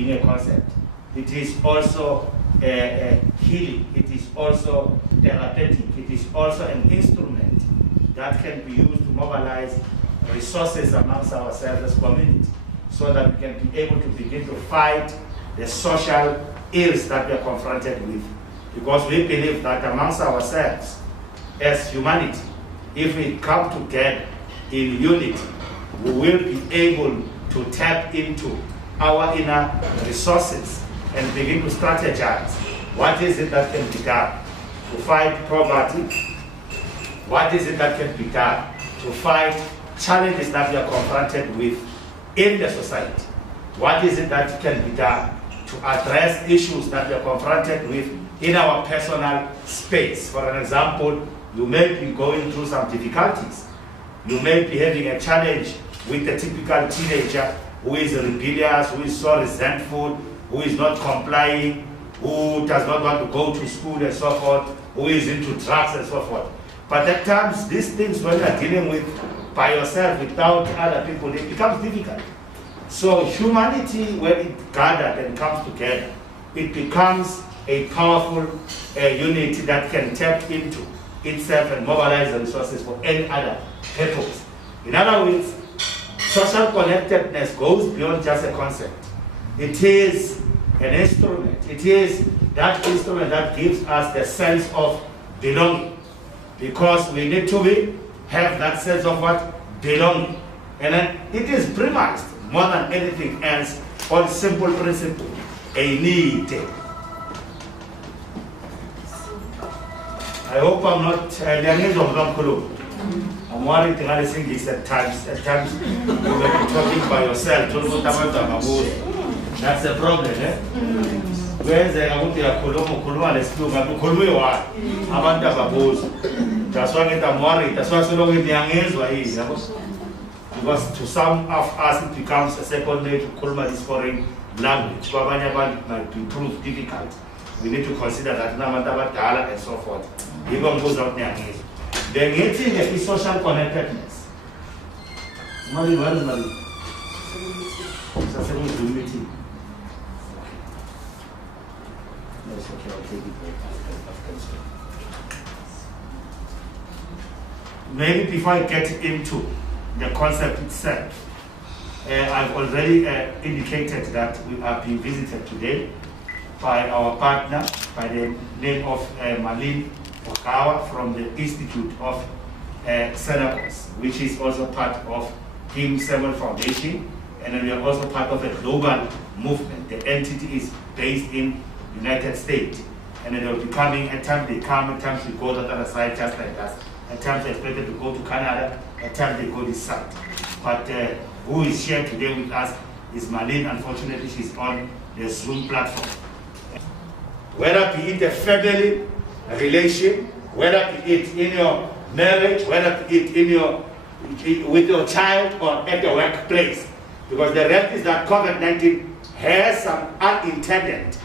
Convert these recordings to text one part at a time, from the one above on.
being a concept. It is also healing. It is also therapeutic. It is also an instrument that can be used to mobilize resources amongst ourselves as community, so that we can be able to begin to fight the social ills that we are confronted with. Because we believe that amongst ourselves as humanity, if we come together in unity, we will be able to tap into our inner resources and begin to strategize. What is it that can be done to fight poverty? What is it that can be done to fight challenges that we are confronted with in the society? What is it that can be done to address issues that we are confronted with in our personal space? For an example, you may be going through some difficulties. You may be having a challenge with a typical teenager who is rebellious, who is so resentful, who is not complying, who does not want to go to school and so forth, who is into drugs and so forth. But at times, these things, when you are dealing with by yourself without other people, it becomes difficult. So humanity, when it gathers and comes together, it becomes a powerful unity that can tap into itself and mobilize the resources for any other purpose. In other words, social connectedness goes beyond just a concept. It is an instrument. It is that instrument that gives us the sense of belonging, because we need to have that sense of what? Belonging. And then it is premised more than anything else on simple principle, a need. I hope I'm not I'm worried to English at times. At times you will be talking by yourself. That's the problem, eh? Whereas I want to Kuluma, let's do Kulua, Amanda Babos. That's why I'm worried. That's why so long with the young age, because to some of us it becomes a second way to Kulma is foreign language. Might be proved difficult. We need to consider that Namataba and so forth. Even goes out there. The getting is social connectedness. Mali, where is Mali? It's a second Zoom meeting. Yes, okay, I'll take it. Maybe before I get into the concept itself, I've already indicated that we are being visited today by our partner by the name of Malin Okawa from the Institute of Senators, which is also part of Team 7 Foundation, and then we are also part of a global movement. The entity is based in United States, and then they'll be coming. At times they come, at times we go to the other side, just like us. At times they're expected to go to Canada, at times they go this side. But who is here today with us is Malin. Unfortunately, she's on the Zoom platform. Whether be it a family relation, whether be it in your marriage, whether be it in with your child or at the workplace. Because the reality is that COVID-19 has some unintended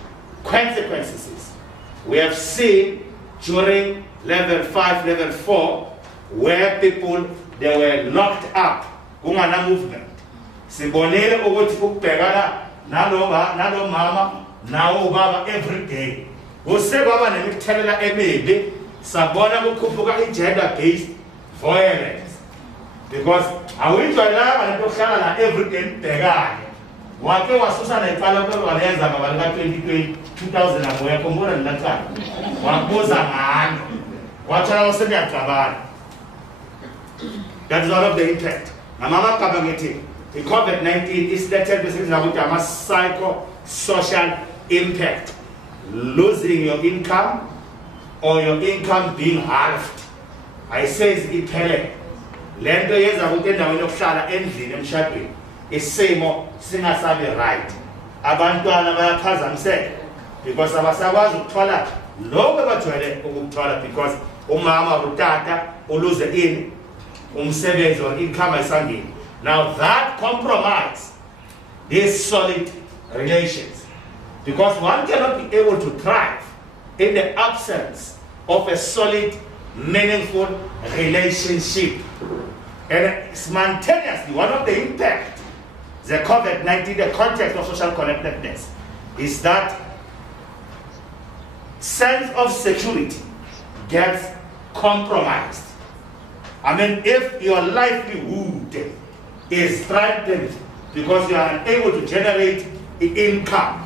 consequences. We have seen during level 5, level 4, where people, they were locked up, kungana movement. Sibonele ukuthi ukubhekana nalo mama nawo baba every day. Use baba nemithelela emibi, sabona kukhuphuka i-gender based violence. Because awuyijwayelanga lento kuhlala la every day ibhekane. Wake wasusa neqala kwelenza ngaba ka 2020 2000 yakhumbula nilaqala. Wabuza ngani. Wathala usengiyacabana. That is all of the impact. Mama kabangeti, the COVID-19 is the 10% of a psycho-social impact. Losing your income or your income being halved. I say it's Ipele. Lento yeza kutenda wena kuhlala endlini emshadweni. Isimo singasabi right. Abantwana bayaphazamiseka because abasakwazi ukuthola lokho abajwayele ukuthola because umama utata uluze ini umsebenzi or income esangeni. Now that compromise these solid relations, because one cannot be able to thrive in the absence of a solid, meaningful relationship. And simultaneously, one of the impact the COVID-19, the context of social connectedness, is that sense of security gets compromised. I mean, if your livelihood is threatened because you are unable to generate income,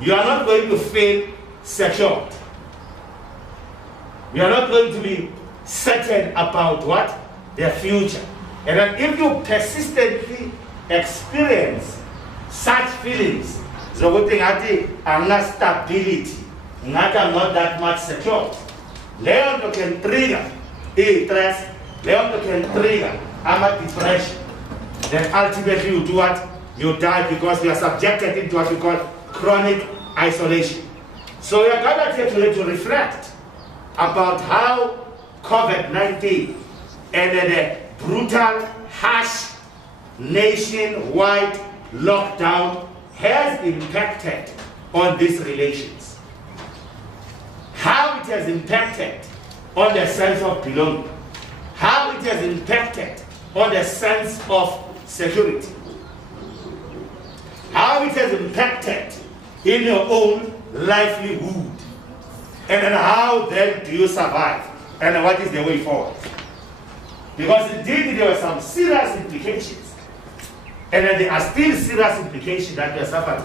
you are not going to feel secured. You are not going to be certain about what? Their future. And then if you persistently experience such feelings, so we think that stability, not that much secure. Leon can trigger stress, Leon can trigger depression. Then ultimately you do what? You die because you are subjected into what we call chronic isolation. So we are gathered here today to reflect about how COVID-19 and the brutal, harsh, nationwide lockdown has impacted on these relations. How it has impacted on the sense of belonging. How it has impacted on the sense of security. How it has impacted in your own livelihood. And then how then do you survive? And what is the way forward? Because indeed there were some serious implications. And then there are still serious implications that we are suffering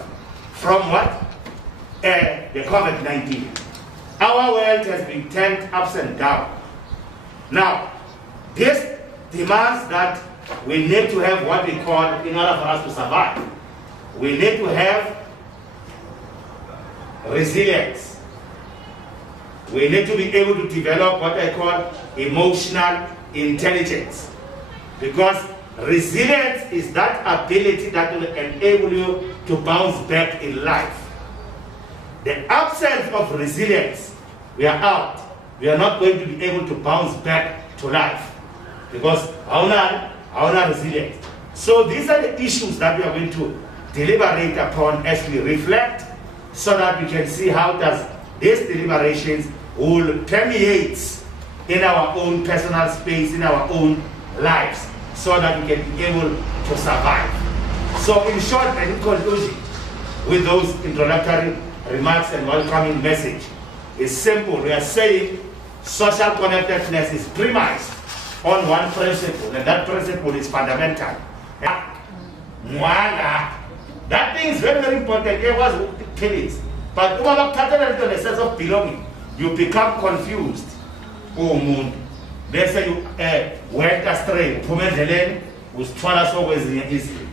from what? The COVID-19. Our world has been turned upside down. Now, this demands that we need to have what we call, in order for us to survive, we need to have resilience. We need to be able to develop what I call emotional intelligence. Because resilience is that ability that will enable you to bounce back in life. The absence of resilience, we are out. We are not going to be able to bounce back to life. Because our resilience. So these are the issues that we are going to deliberate upon as we reflect, so that we can see how does these deliberations will permeate in our own personal space, in our own lives, so that we can be able to survive. So in short and in conclusion, with those introductory remarks and welcoming message, is simple. We are saying social connectedness is premised on one principle, and that principle is fundamental. That thing is very, very important. It was killings. But in the sense of belonging, you become confused. Oh, moon. They say you went astray. Was always in history.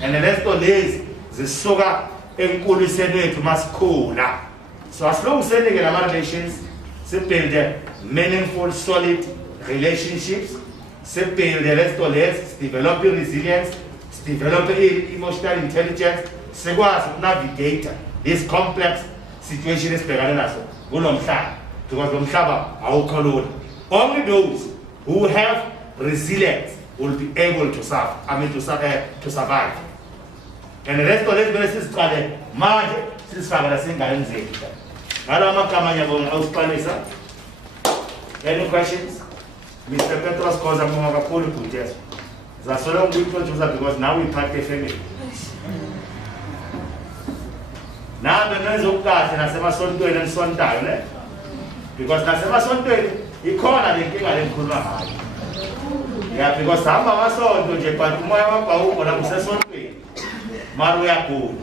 And the rest of days, the soga and to mascola. So as long as we get our relations, we build meaningful, solid relationships, we build the rest of days, developing resilience, developing emotional intelligence, we navigate this complex situation is because only those who have resilience will be able to survive. And the rest of this is called any questions? Mr. Petros calls a Momakapoli. That's what I'm going to do because now we part the family. Now the nurse of God and I say my son doing and son down. Because I say my son doing, he called and he came and he could not. Yeah, because some of us saw to Japan, my uncle, or I'm son doing. Maruya cool.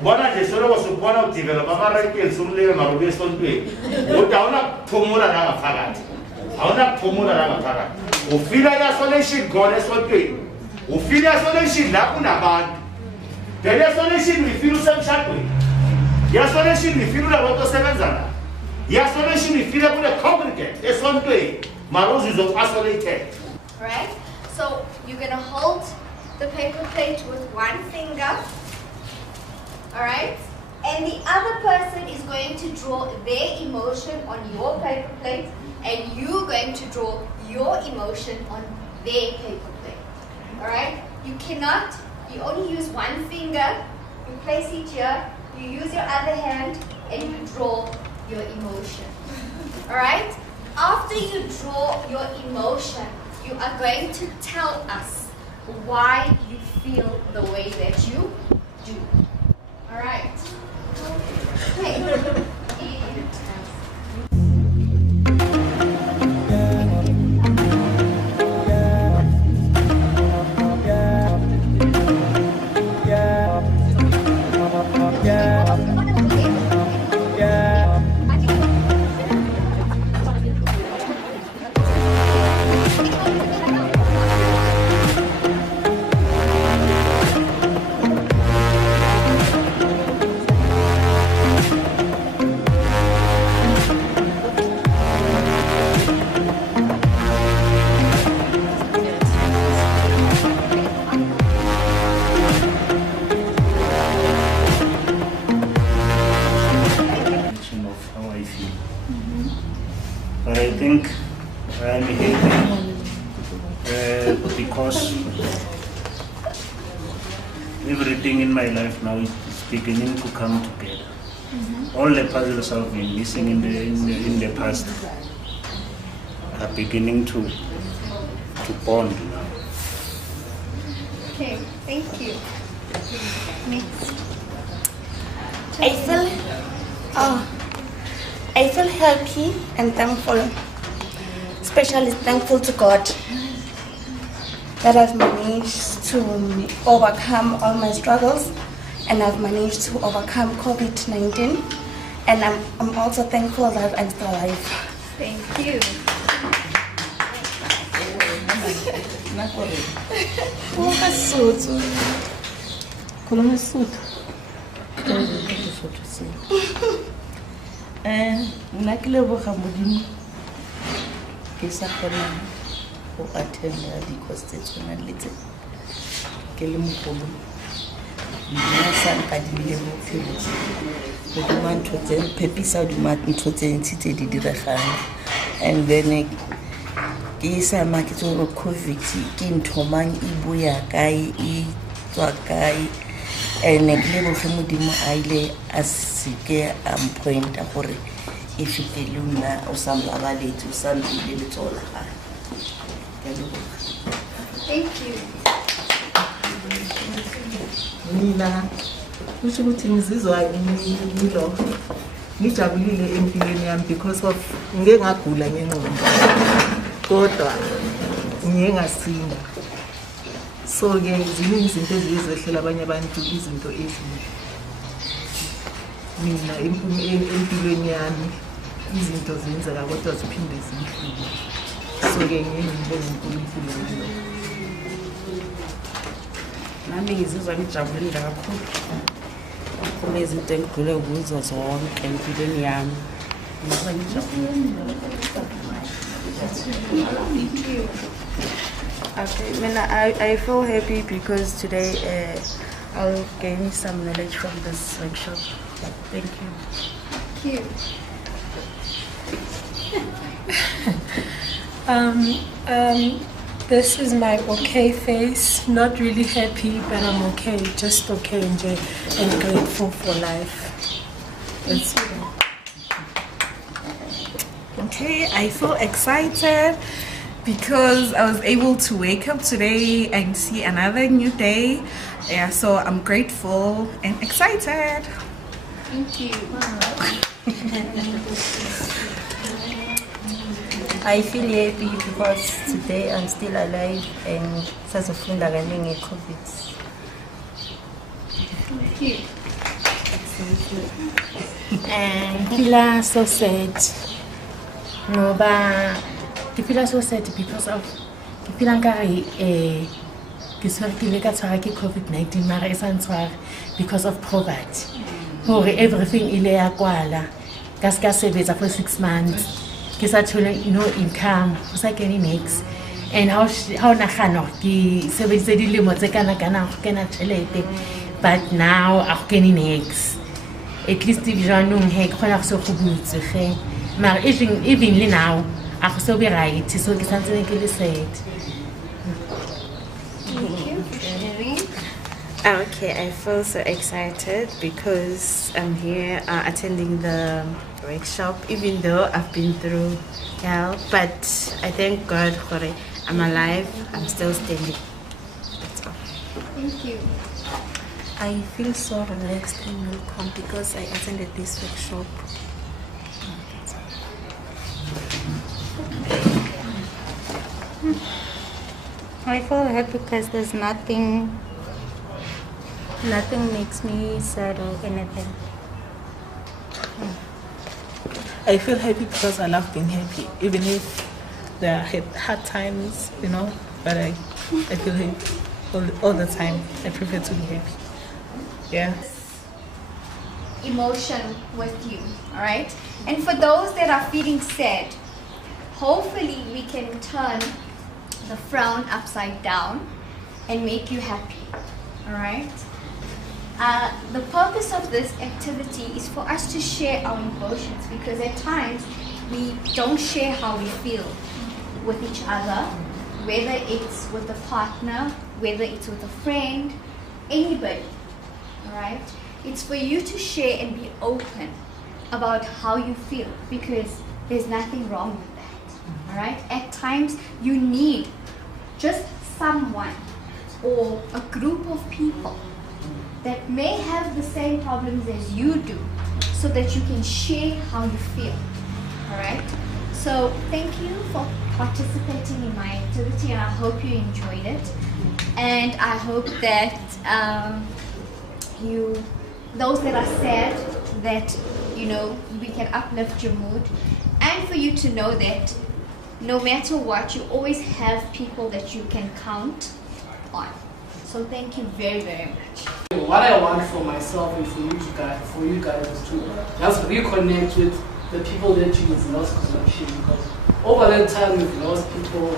One of the sort was one of development, some little Maruya son doing. What down up Pumura Pagat. I want to Pumura Pagat. Ufila isolation, God is what doing. Ufila isolation, Nakuna bad. The isolation, we feel some shadow. The isolation, we feel about the seven zana. The isolation, we feel about the congregate. It's one day. Maros is isolated. Alright? So you're going to hold the paper plate with one finger. Alright? And the other person is going to draw their emotion on your paper plate. And you're going to draw your emotion on their paper plate. Alright? You only use one finger, you place it here, you use your other hand, and you draw your emotion. Alright? After you draw your emotion, you are going to tell us why you feel the way that you do. All right. Okay. But I think I'm happy because everything in my life now is beginning to come together. All the puzzles I've been missing in the past are beginning to bond now. Okay, thank you. Next. I feel happy and thankful, especially thankful to God that I've managed to overcome all my struggles and I've managed to overcome COVID-19, and I'm also thankful that I'm still alive. Thank you. Nna ke leboga Modimo ke sa kgona go attenda di-course tse tshwanang le tse ke le mogolo nna sa nkadimile bophelo godima ntho tse phepisa godima ntho tse ntsi tse di diregang, and then ke sa maketse gore COVID ke ntho mang e boya kae e tswa kae, and ke leboge Modimo a ile a seke a mpointa gore e fetele nna o sa mlabaletse o sa mpile letsogo la gae. Ke a leboga. Thank you. Mina kusho ukuthi ngizizwa ngijabulile empilweni yami because of ngeke ngagula ngengqondo kodwa ngeke ngasinda. So ke ziningi izinto ezizehlela abanye abantu izinto ezimbi. Mina empilweni yami izinto zenzeka kodwa ziphinde zidlule. So ke ngiyibonga uNkulunkulu. Nami ngizizwa ngijabulile kakhulu. Kukhona izinto engidlule kuzo zonke empilweni yami. Ngizizwa ngijabulile. Okay, I feel happy because today I'll gain some knowledge from this workshop. Thank you. Thank you. This is my okay face. Not really happy, but I'm okay. Just okay and grateful for life. That's it. Okay, I feel excited because I was able to wake up today and see another new day. Yeah, so I'm grateful and excited. Thank you. I feel happy because today I'm still alive and sasafunda kaningi COVID. Thank you. And feel so sad. No, but I feel so sad because of I feel like COVID-19 mara esantsware because of poverty. Everything ile ya kwala. Ka sebetsa for 6 months. No income, next. And how nagano ke sebedise dilemo tse kana go kena tšhelete, but now a go kene next. At least if jaanong he khona go se go butse ge mara even now a go se be right, so ke santse ke le sad. Okay, I feel so excited because I'm here attending the workshop, even though I've been through hell, but I thank God for it. I'm alive, I'm still standing. with you? I feel so relaxed and calm because I attended this workshop. I feel happy because there's nothing makes me sad or anything. I feel happy because I love being happy, even if there are hard times, you know, but I feel happy all the time. I prefer to be happy. Yeah. Emotion with you, all right? And for those that are feeling sad, hopefully we can turn the frown upside down and make you happy, all right? The purpose of this activity is for us to share our emotions, because at times we don't share how we feel with each other, whether it's with a partner, whether it's with a friend, anybody, all right? It's for you to share and be open about how you feel, because there's nothing wrong with that, all right? At times you need just someone or a group of people that may have the same problems as you do, so that you can share how you feel, all right? So thank you for participating in my activity, and I hope you enjoyed it. And I hope that those that are sad, that we can uplift your mood, and for you to know that no matter what, you always have people that you can count on. So thank you very, very much. What I want for myself and for you guys is to just reconnect with the people that you've lost connection, because over that time we've lost people,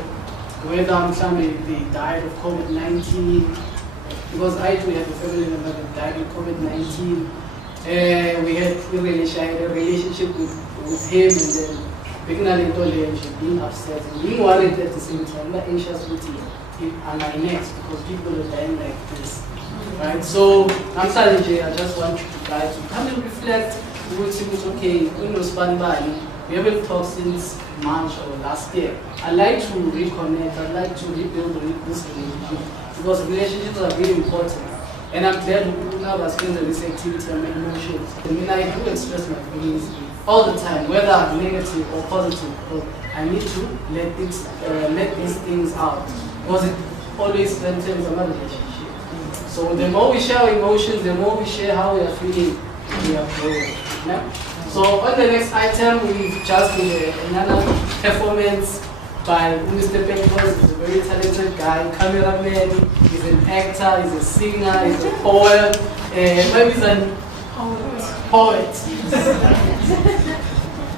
whether they died of COVID-19, because I too have a family member that died of COVID-19. We had a relationship with him, and then being upset and being worried at the same time, not anxious with him. Am I next? Because people are dying like this, right? So I'm sorry, Jay, I just want you guys to come and reflect. It's okay. We haven't talked since March or last year. I like to reconnect. I like to rebuild this relationship, because relationships are really important. And I'm glad now that spend this activity on my emotions. I mean, I do express my feelings all the time, whether negative or positive. But I need to let these things out, because it always strengthens our relationship. So the more we share our emotions, the more we share how we are feeling, we are growing. Yeah? So on the next item, we've just another performance by Mr. Petros. He's a very talented guy, cameraman, he's an actor, he's a singer, he's a poet, maybe he's a poet.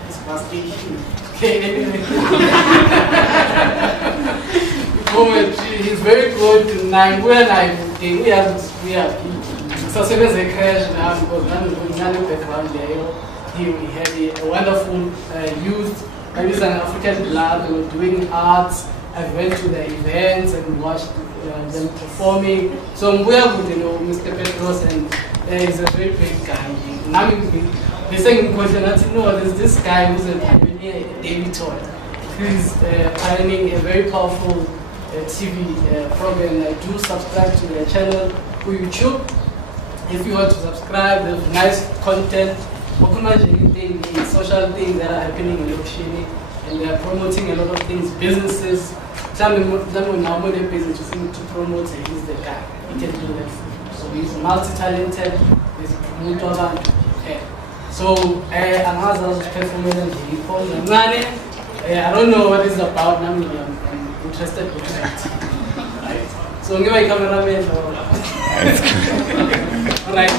It's frustration. Okay, poetry. He's very good in we are so as a crash now, because I'm background there. We had a wonderful youth. Maybe it's an African blood. They were doing arts. I went to the events and watched them performing. So I'm well with Mr. Petros, and he's a very great guy. Now they're saying there's this guy who's a pioneer, Daveyton. He's pioneering a very powerful TV program. I do subscribe to their channel for YouTube. If you want to subscribe, there's nice content, social things that are happening in Lokshini, and they are promoting a lot of things, businesses. Some business to promote, he's the guy. He can do that for you. So he's multi-talented, he's a promoter. So another performance, I don't know what it's about. I'm interested in that. Right. So give my cameraman. Right.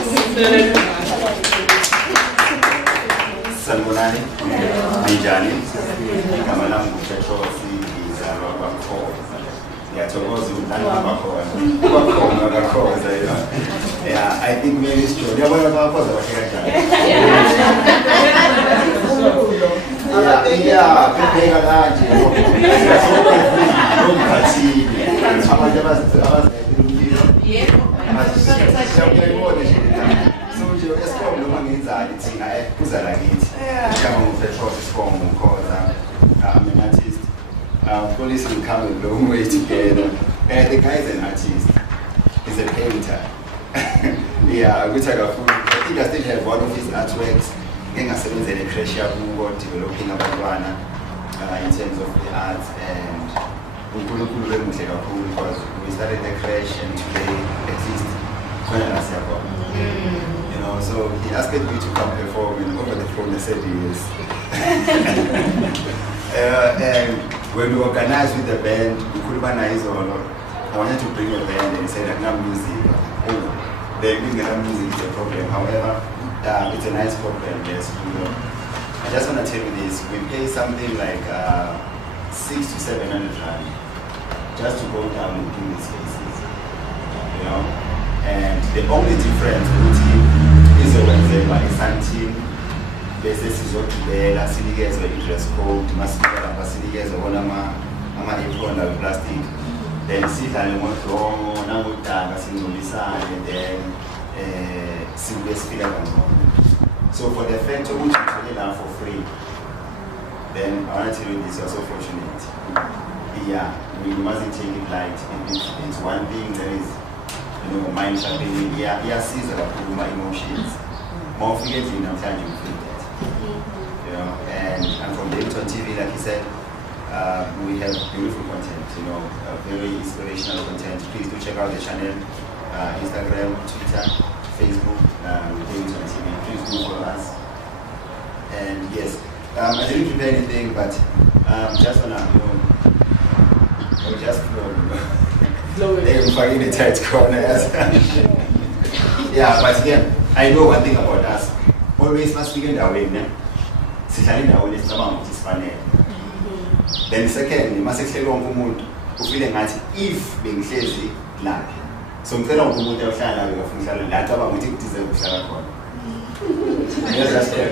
Salmonani, Nijani, Kamalam Petros is a rubber core. Yeah, I think maybe it's true. I'm an artist. Police will come a long way together. The guy is an artist. He's a painter. Yeah, I think I still have one of his artworks. I was in a crash developing abantwana in terms of the arts, and because we started the crash and today exists. You know, so he asked me to come perform, and over the phone I said yes. And when we organized with the band, I wanted to bring a band, and he said, "No music." Oh, the music is a problem. However, it's a nice program, yes. You know. I just want to tell you this: we pay something like 600 to 700 rand just to go down and do these spaces. You know, and the only difference is when the team basis is what today, last year's interest code, mascara, facilities, or apron and plastic. Then sit and more wrong, and then serious figure. So for the fact of which you are for free, then I want to tell you this, you're so fortunate. Yeah, we mustn't take it light. It's one thing that is, you know, mind sharpening. Yeah, sees my emotions. More forgetting, I'm trying to feel that. You know, and from DaveytonTV, like he said, we have beautiful content, you know, very inspirational content. Please do check out the channel, Instagram, Twitter, Facebook, DaveytonTV. Please do follow us. And yes, I didn't prepare anything, but just wanna, you know, just flow, they're in the tight corners. Yeah, but again, I know one thing about us. Always must begin that way, man. Then second, you must explain who feel like if being lazy, lack. So I'm telling you, I'm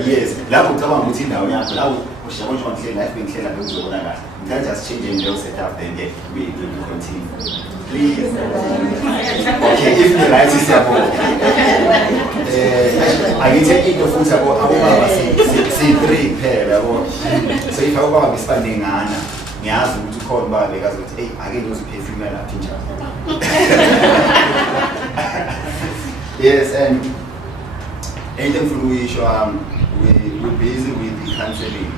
yes, you can't just change your setup, then get we continue. Please. Okay, if the light is above, I will take the food about C3 pair. So if I will be spending Anna, Niaz to call back because hey, I get those pay female at teacher. Yes, and anything for we're busy with the counseling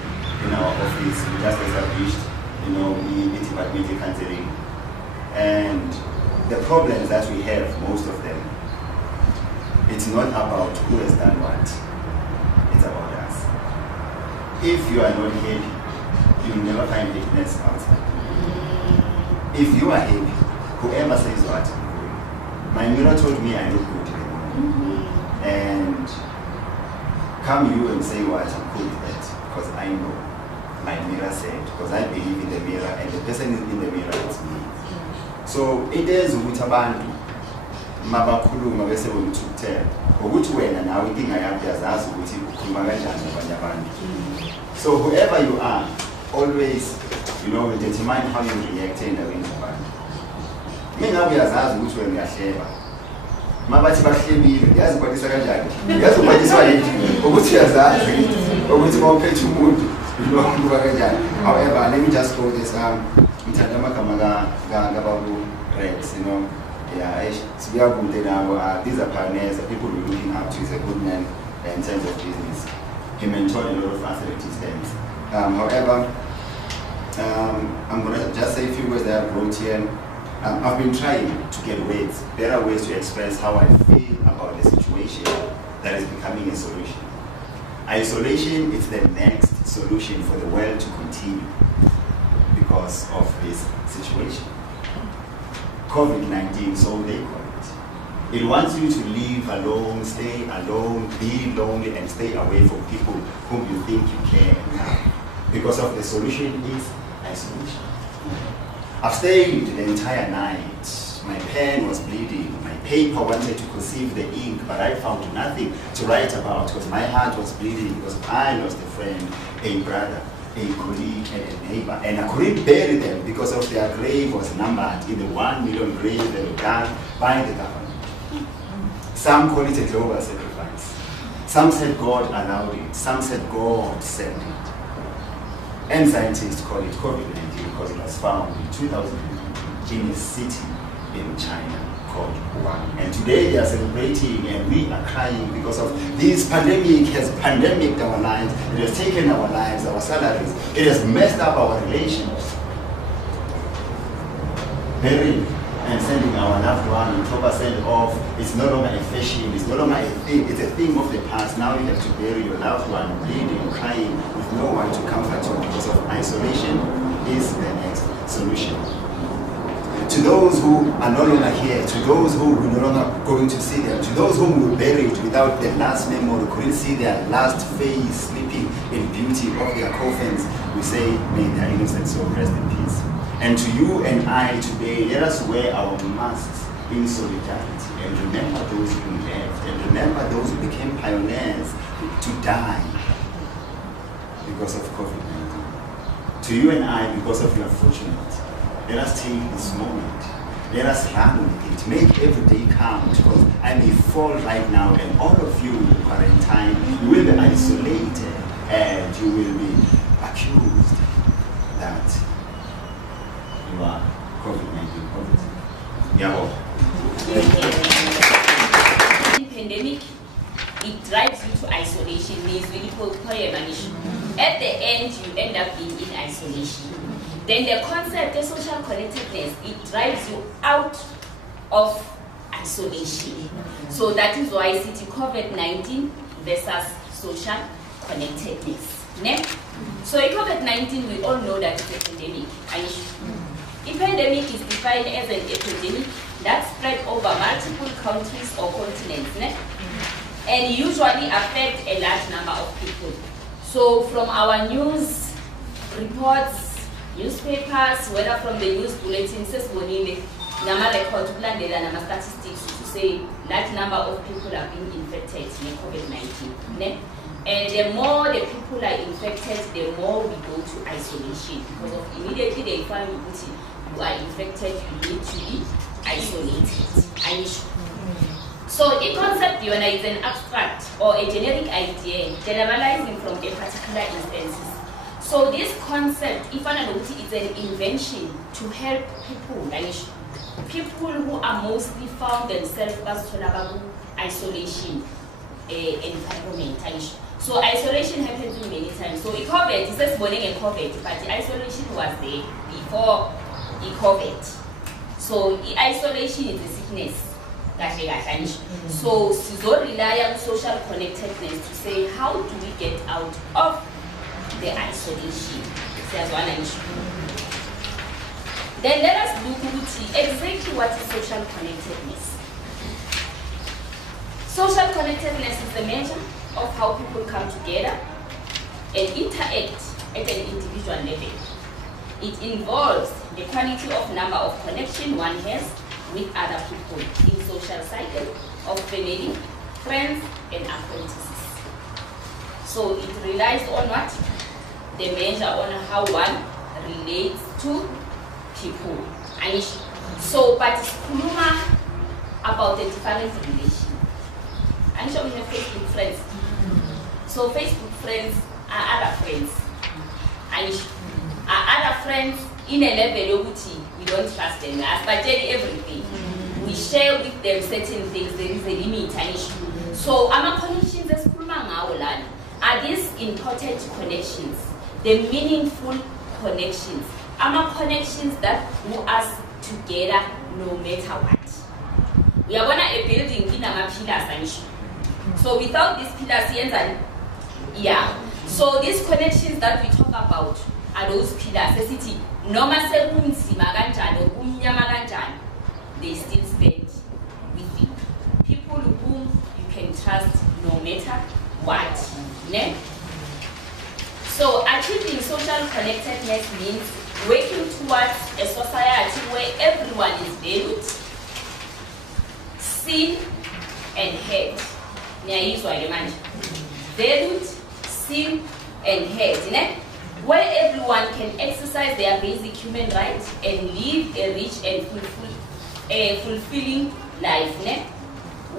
in our office. We just established, you know, the departmental counseling. And the problems that we have, most of them, it's not about who has done what, it's about us. If you are not happy, you will never find happiness outside. If you are happy, whoever says what, my mirror told me I look good today. And come you and say what, I'm good with that, because I know my mirror said, because I believe in the mirror, and the person in the mirror is me. So it is ukuthi abantu mabakhuluma bese wemthukuthela ukuthi wena nawe inkinga yakho yazazi ukuthi ukhuluma kanjani nabanye abantu. So whoever you are, always, you know, determine how you react endaweni zabantu. Mina uyazazi ukuthi wena uyahleba. Mabathi bahlebile, yazi ukwahlisa kanjani? Yazi ukwahlisa yini? Ukuthi uyazazi ukuthi mawuphethe umuntu unokuba kanjani. However, let me just go this Rex, you know, yeah, these are pioneers, people we're looking up to. He's a good man in terms of business. He mentored a lot of us at his times. However, I'm going to just say a few words that I wrote here. I've been trying to get ways, better ways to express how I feel about the situation that is becoming a solution. Isolation is the next solution for the world to continue because of this situation. COVID-19, so they call it. It wants you to live alone, stay alone, be lonely, and stay away from people whom you think you care enough. Because of the solution is isolation. I've stayed the entire night. My pen was bleeding. My paper wanted to conceive the ink, but I found nothing to write about because my heart was bleeding because I lost a friend, a brother, a colleague, and a neighbor. And I couldn't bury them because of their grave was numbered in the 1 million graves that were done by the government. Some call it a global sacrifice. Some said God allowed it. Some said God sent it. And scientists call it COVID-19 because it was found in 2000 in a city in China. called one. And today they are celebrating and we are crying because of this pandemic has pandemicked our lives. It has taken our lives, our salaries. It has messed up our relations. Burying and sending our loved one in proper send off, it's no longer a fashion, it's no longer a thing, it's a thing of the past. Now you have to bury your loved one, bleeding, crying, with no one to comfort you because of isolation is the next solution. To those who are no longer here, to those who we're no longer going to see them, to those whom we buried without the last memory, couldn't see their last face sleeping in beauty of their coffins, we say, may their innocent soul rest in peace. And to you and I today, let us wear our masks in solidarity and remember those who left and remember those who became pioneers to die because of COVID-19. To you and I, because of your fortunate, let us take this moment. Let us run with it. Make every day count, because I may fall right now and all of you will quarantine. You will be isolated and you will be accused that you are COVID-19 positive. Yeah. Pandemic, it drives you to isolation, means when you at the end you end up being in isolation. Then the concept of social connectedness, it drives you out of isolation. So that is why I see COVID-19 versus social connectedness. So in COVID-19, we all know that it's a pandemic. A pandemic is defined as an epidemic that spread over multiple countries or continents, and usually affect a large number of people. So from our news reports, newspapers, whether from the news bulletins, statistics to say large number of people are being infected in COVID-19. And the more the people are infected, the more we go to isolation, because of immediately they find you are infected, you need to be isolated. So the concept is an abstract or a generic idea generalizing from a particular instance. So this concept, if is an invention to help people who are mostly found themselves as isolation environment. So isolation happens in many times. So COVID, it says born in COVID, but the isolation was there before the COVID. So the isolation is a sickness. So we don't rely on social connectedness to say how do we get out of the isolation. Then let us look at exactly what is social connectedness. Social connectedness is the measure of how people come together and interact at an individual level. It involves the quantity of number of connection one has with other people in social cycle of family, friends, and acquaintances. So it relies on what? The measure on how one relates to people. And so, but it's about the different relations. And so we have Facebook friends. So Facebook friends are other friends. And are other friends in a level of which we don't trust them. As but everything. We share with them certain things, there is a limit and issue. So our connections are these important connections, the meaningful connections. Our connections that move us together no matter what. We are going to building in our pillars. So without these pillars, so these connections that we talk about are those pillars. The city, they still stand with you. People whom you can trust no matter what. So achieving social connectedness means working towards a society where everyone is valued, seen, and heard. Valued, seen, and heard. Where everyone can exercise their basic human rights and live a rich and fulfilling life.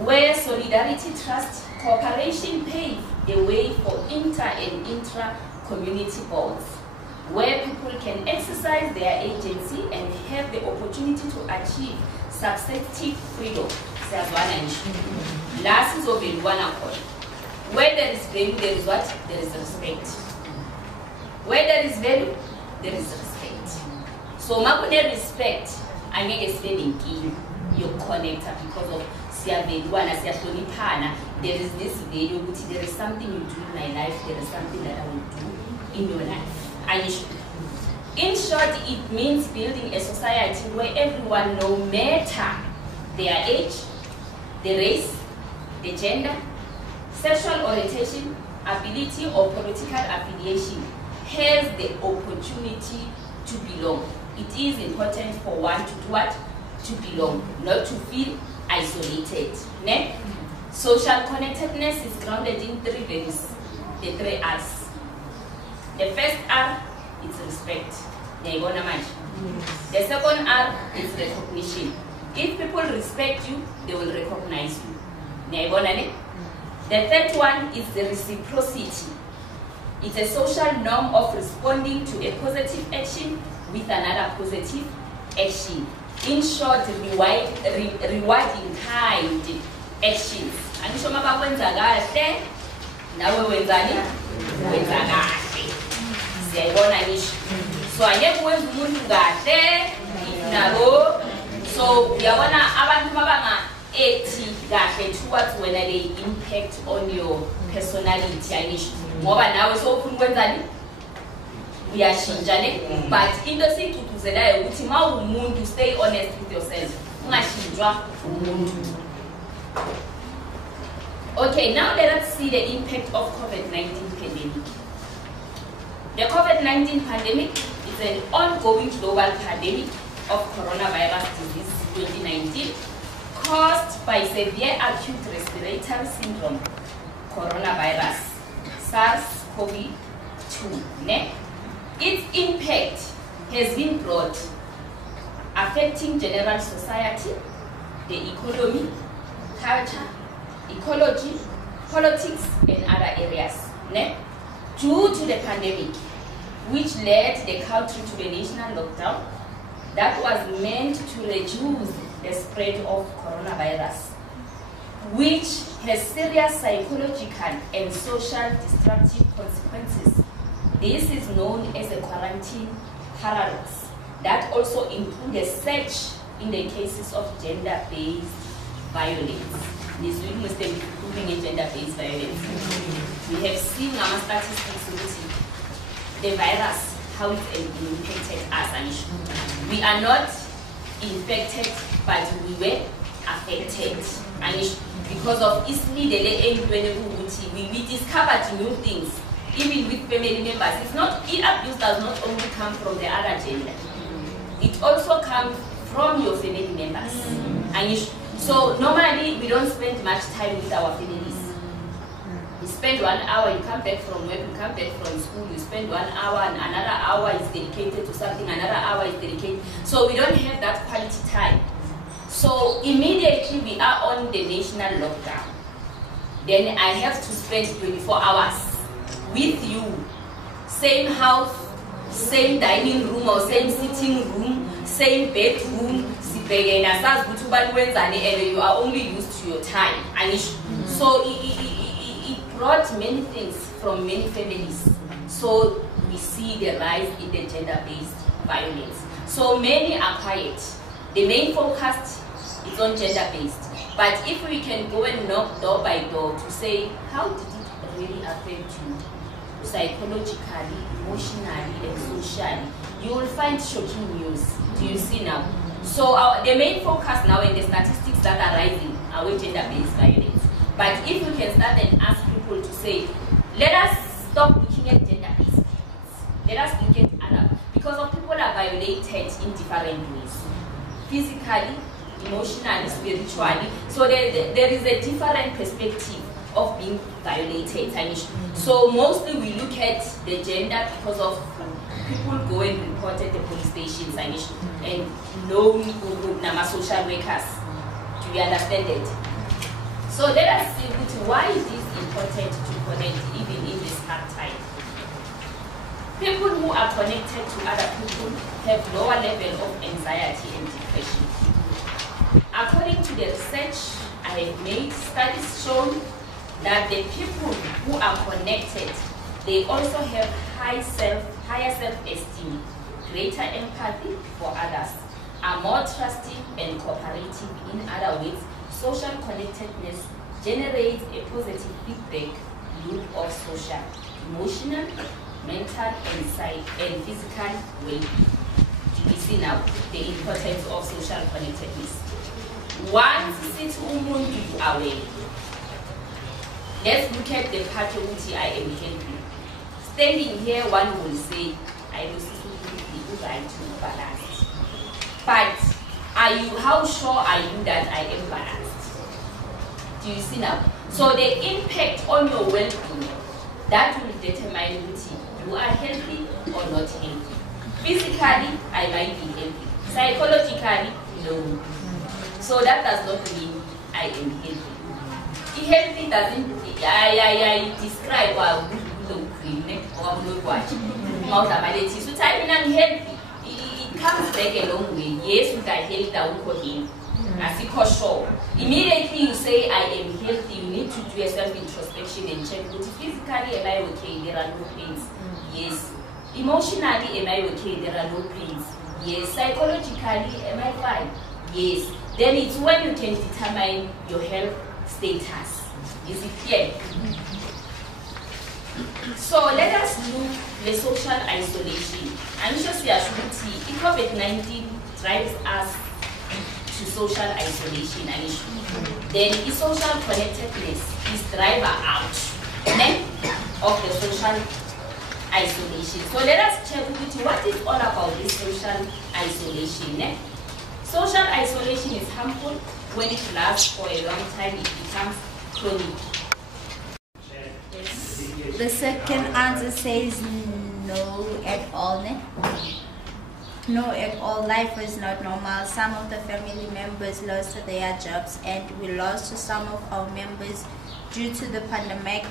Where solidarity, trust, cooperation pave the way for inter and intra-community bonds. Where people can exercise their agency and have the opportunity to achieve substantive freedom. Last is over one accord. Where there is value, there is what? There is respect. Where there is value, there is respect. So makune respect, angeke sibe nenkingi yokuconnecta because of siyavelwana, siyahloniphana. There is this value, there is something you do in my life, there is something that I will do in your life. In short, it means building a society where everyone, no matter their age, the race, the gender, sexual orientation, ability or political affiliation, has the opportunity to belong. It is important for one to do what? To belong, not to feel isolated. Next, social connectedness is grounded in 3 values, the 3 R's. The first R is respect. The second R is recognition. If people respect you, they will recognize you. The third one is the reciprocity. It's a social norm of responding to a positive action with another positive action. In short, rewarding kind actions. Angisho mabakwenza kahle, nawe wenzani? Wenza kahle. Siyayibona ngisho. So angeke wenza umuntu kahle, nabo. So uyabona abantu mabanga ethi kahle towards when they impact on your personality angisho. Ngoba nawe so ufuna ukwenzani? Uyashintsha ne? But into esiyigcugcuzelayo ukuthi mawumuntu stay honest with yourself. Ungashintshwa umuntu. Okay, now let us see the impact of COVID-19 pandemic. The COVID-19 pandemic is an ongoing global pandemic of coronavirus disease 2019 caused by severe acute respiratory syndrome, coronavirus, SARS-CoV-2. Its impact has been broad, affecting general society, the economy, culture, ecology, politics, and other areas. Due to the pandemic, which led the country to a national lockdown that was meant to reduce the spread of coronavirus, which has serious psychological and social destructive consequences. This is known as a quarantine paradox that also includes a surge in the cases of gender-based violence. This will must be improving in gender-based violence. We have seen our statistics with the virus, how it impacted us. We are not infected, but we were affected. And because of easily we discovered new things, even with family members. It's not, abuse does not only come from the other gender. It also comes from your family members. And so normally we don't spend much time with our families. You spend 1 hour, you come back from work, you come back from school, you spend 1 hour, and another hour is dedicated to something, another hour is dedicated. So we don't have that quality time. So immediately we are on the national lockdown. Then I have to spend 24 hours with you. Same house, same dining room or same sitting room, same bedroom. And you are only used to your time. And so it brought many things from many families. So we see the rise in the gender-based violence. So many are quiet. The main focus is on gender-based. But if we can go and knock door by door to say, how did it really affect you psychologically, emotionally, and socially, you will find shocking news. Do you see now? So the main focus now in the statistics that are rising are with gender-based violence. But if we can start and ask people to say, let us stop looking at gender-based violence. Let us look at other, because of people are violated in different ways. Physically, emotionally, spiritually. So there is a different perspective of being violated. So mostly we look at the gender because of people go and report at the police stations and known social workers. Do you understand it? So let us see why it is important to connect even in this hard time. People who are connected to other people have lower level of anxiety and depression. According to the research I have made, studies show that the people who are connected, they also have higher self-esteem, greater empathy for others, are more trusting and cooperative. In other words, social connectedness generates a positive feedback loop of social, emotional, mental, and physical well-being. We see now the importance of social connectedness. Once it's umuntu away, let's look at the part which I am helping. Standing here, one will say, I know people right to balance. But how sure are you that I am balanced? Do you see now? So the impact on your well-being, that will determine whether you are healthy or not healthy. Physically, I might be healthy. Psychologically, no. So that does not mean I am healthy. Healthy doesn't, I describe what so typing I'm healthy, it comes back a long way. Yes, with I health that will him. As sure. Immediately you say I am healthy, you need to do a self-introspection and check. But physically, am I okay? There are no pains. Yes. Emotionally, am I okay? There are no pains. Yes. Psychologically, am I fine? Yes. Then it's when you can determine your health status. Is it clear? So let us look at the social isolation. And just COVID-19 drives us to social isolation and issue. Then the social connectedness is driver out of the social isolation. So let us check with you what is all about this social isolation. Social isolation is harmful when it lasts for a long time, it becomes chronic. The second answer says no at all. No at all. Life is not normal. Some of the family members lost their jobs, and we lost some of our members due to the pandemic.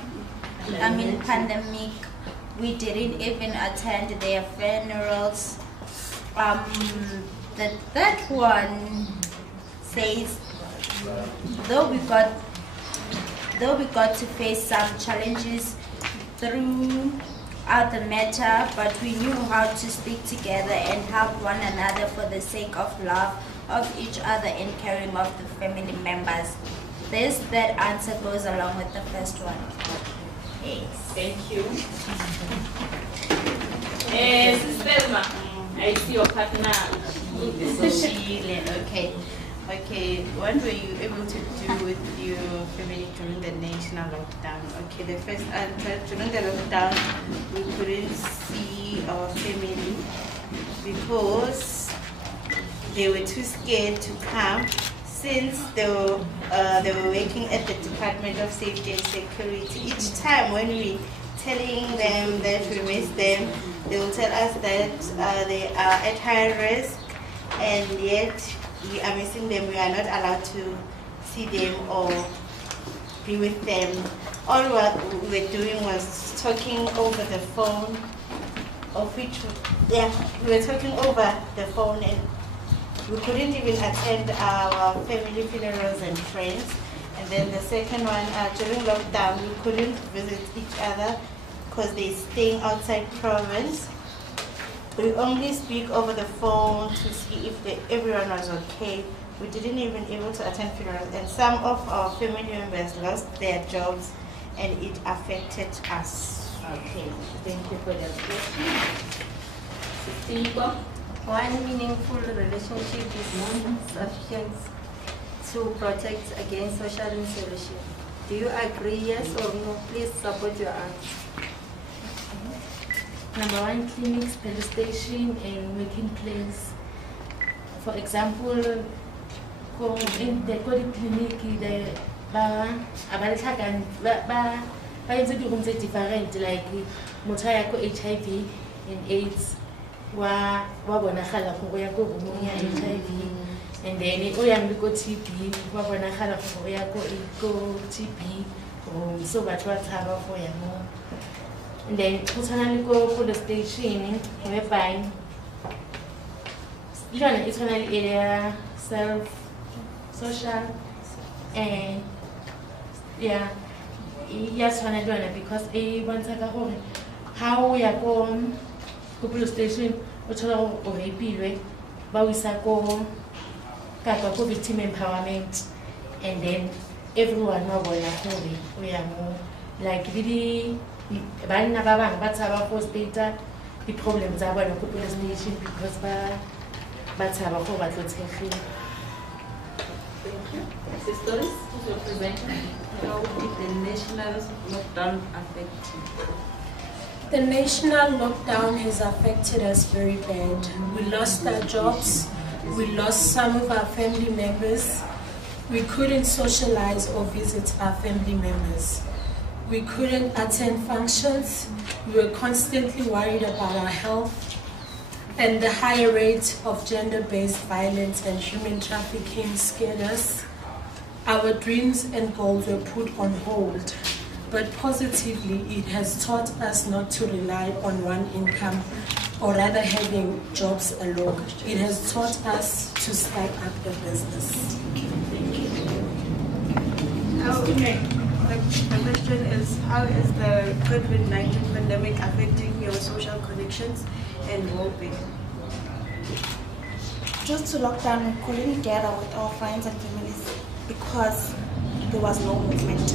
We didn't even attend their funerals. That one says though we got to face some challenges throughout the matter, but we knew how to stick together and help one another for the sake of love of each other and caring of the family members. That answer goes along with the first one. Yes. Thank you. Selma, I see your partner. Okay, what were you able to do with your family during the national lockdown? Okay, the first answer, during the lockdown, we couldn't see our family because they were too scared to come, since they were working at the Department of Safety and Security. Each time when we telling them that we miss them, they will tell us that they are at high risk, and yet we are missing them. We are not allowed to see them or be with them. All what we were doing was talking over the phone, we were talking over the phone, and we couldn't even attend our family funerals and friends. And then the second one, during lockdown, we couldn't visit each other because they're staying outside province. We only speak over the phone to see if everyone was okay. We didn't even able to attend funerals, and some of our family members lost their jobs, and it affected us. Okay, thank you for that question. One meaningful relationship is non-sufficient to protect against social isolation. Do you agree, yes or no? Please support your answer. Number one, clinics, police station, and working place. For example, in the clinic, the different, like HIV and AIDS. HIV, and then TB, TB, so that's what's happening for you. And then police station, whereby it's an area social, and yeah, yes, when I do it because once I go how we are going to police station, which are rapid, but we are going to victim empowerment, and then everyone will we are more like really. But data the problems are going to police station because but have a whole lot of Thank you. Sisters, who's your presenter? How did the national lockdown affect you? The national lockdown has affected us very bad. We lost our jobs. We lost some of our family members. We couldn't socialize or visit our family members. We couldn't attend functions. We were constantly worried about our health. And the higher rate of gender-based violence and human trafficking scared us. Our dreams and goals were put on hold. But positively, it has taught us not to rely on one income or rather having jobs alone. It has taught us to start up a business. Okay. The question is, how is the COVID-19 pandemic affecting your social connections and well-being? Due to lockdown, we couldn't gather with our friends and families because there was no movement.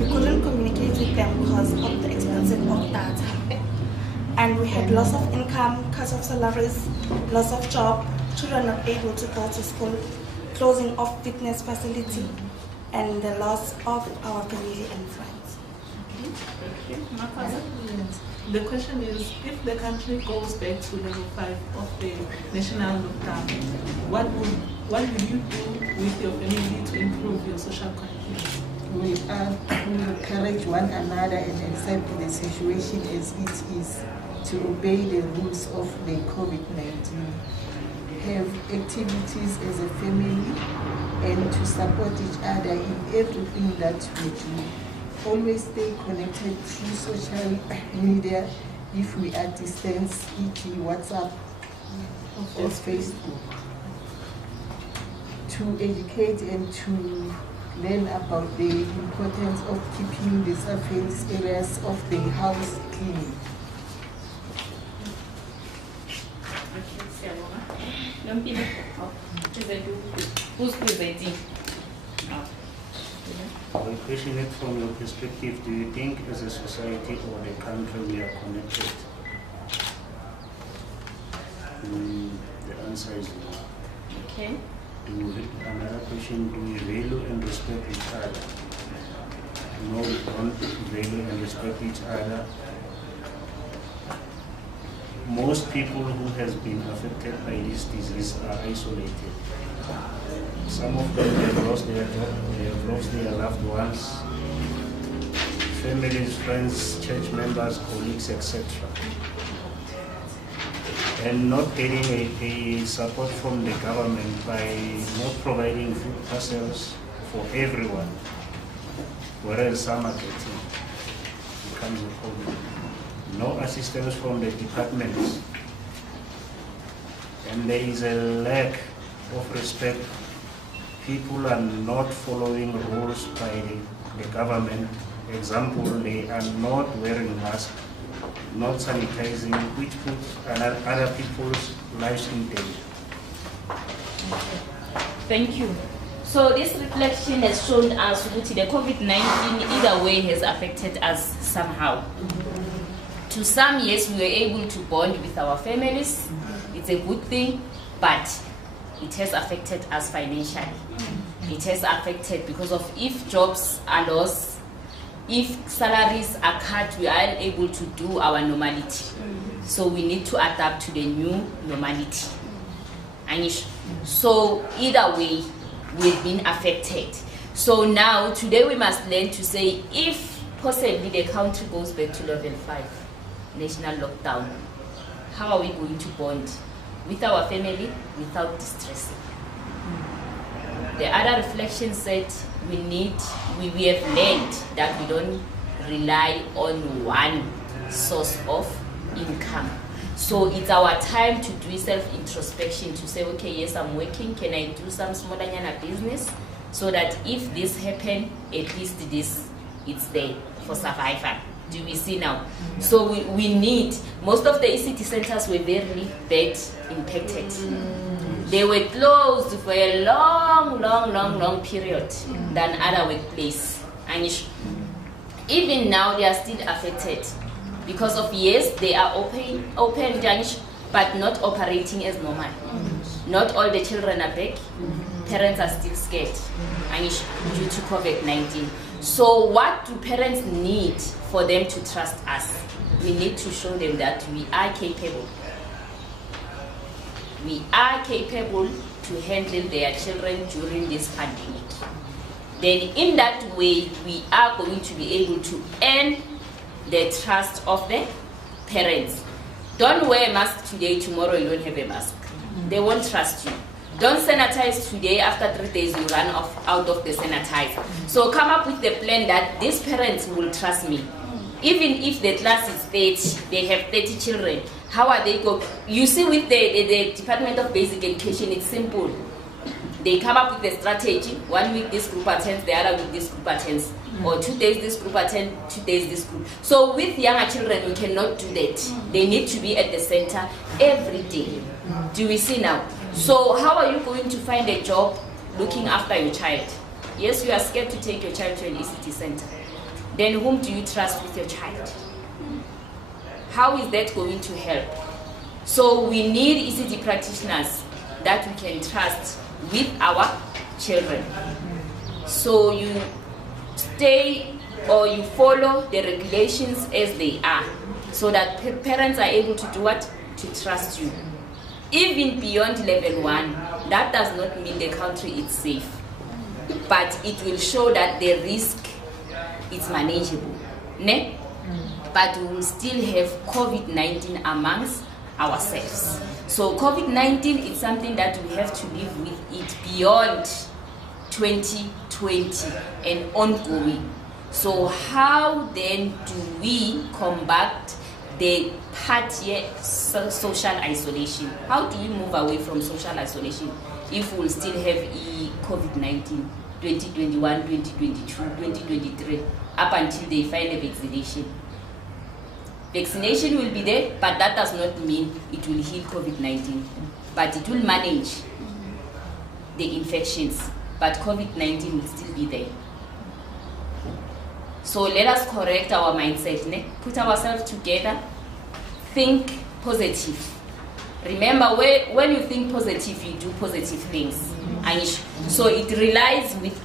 We couldn't communicate with them because of the expensive of data. And we had loss of income, cut off salaries, loss of job, children not able to go to school, closing of fitness facility, and the loss of our family and friends. The question is, if the country goes back to level 5 of the national lockdown, what will you do with your family to improve your social connections? We encourage one another and accept the situation as it is, to obey the rules of the COVID-19, have activities as a family, and to support each other in everything that we do. Always stay connected through social media if we are distance, e.g. WhatsApp or Facebook, to educate and to learn about the importance of keeping the surface areas of the house clean. Who's presenting? I question it from your perspective. Do you think as a society or the country we are connected? The answer is no. Okay. Another question, do we value and respect each other? No, we don't value and respect each other. Most people who has been affected by this disease are isolated. Some of them have lost their job, they have lost their loved ones, families, friends, church members, colleagues, etc. And not getting a support from the government by not providing food parcels for everyone, whereas some are getting, becomes a problem. No assistance from the departments, and there is a lack of respect. People are not following rules by the government. Example, they are not wearing masks, not sanitizing, which puts other people's lives in danger. Thank you. So this reflection has shown us that the COVID-19 either way has affected us somehow. To some, yes, we were able to bond with our families. It's a good thing, but it has affected us financially. It has affected because of if jobs are lost, if salaries are cut, we are unable to do our normality. So we need to adapt to the new normality. Anish. So either way, we've been affected. So now, today we must learn to say, if possibly the country goes back to level 5, national lockdown, how are we going to bond with our family without distressing? The other reflection said we have learned that we don't rely on one source of income. So it's our time to do self-introspection, to say, okay, yes, I'm working, can I do some small business? So that if this happen, at least this, it's there for survival. Do we see now? So we need, most of the ECT centers were very bad impacted. They were closed for a long period than other workplaces. And even now they are still affected because of, yes, they are open, but not operating as normal. Not all the children are back. Parents are still scared due to COVID-19. So what do parents need for them to trust us? We need to show them that we are capable. We are capable to handle their children during this pandemic. Then in that way, we are going to be able to earn the trust of the parents. Don't wear a mask today, tomorrow you don't have a mask. They won't trust you. Don't sanitize today, after 3 days you run out of the sanitizer. So come up with the plan that these parents will trust me. Even if the class is 30, they have 30 children, how are they going? You see, with the Department of Basic Education, it's simple. They come up with a strategy. 1 week this group attends, the other week this group attends. Or 2 days this group attends, 2 days this group. So with younger children, we cannot do that. They need to be at the center every day. Do we see now? So how are you going to find a job looking after your child? Yes, you are scared to take your child to an ECT center. Then whom do you trust with your child? How is that going to help? So we need ECT practitioners that we can trust with our children. So you stay or you follow the regulations as they are, so that parents are able to do what? To trust you. Even beyond level 1, that does not mean the country is safe, but it will show that the risk is manageable. Ne? But we will still have COVID-19 amongst ourselves. So COVID-19 is something that we have to live with it beyond 2020 and ongoing. So how then do we combat the part here, social isolation? How do we move away from social isolation if we'll still have COVID-19 2021, 2022, 2023, up until they find a vaccination? Vaccination will be there, but that does not mean it will heal COVID-19. But it will manage the infections, but COVID-19 will still be there. So let us correct our mindset, ne? Put ourselves together, think positive. Remember, when you think positive, you do positive things. And so it relies with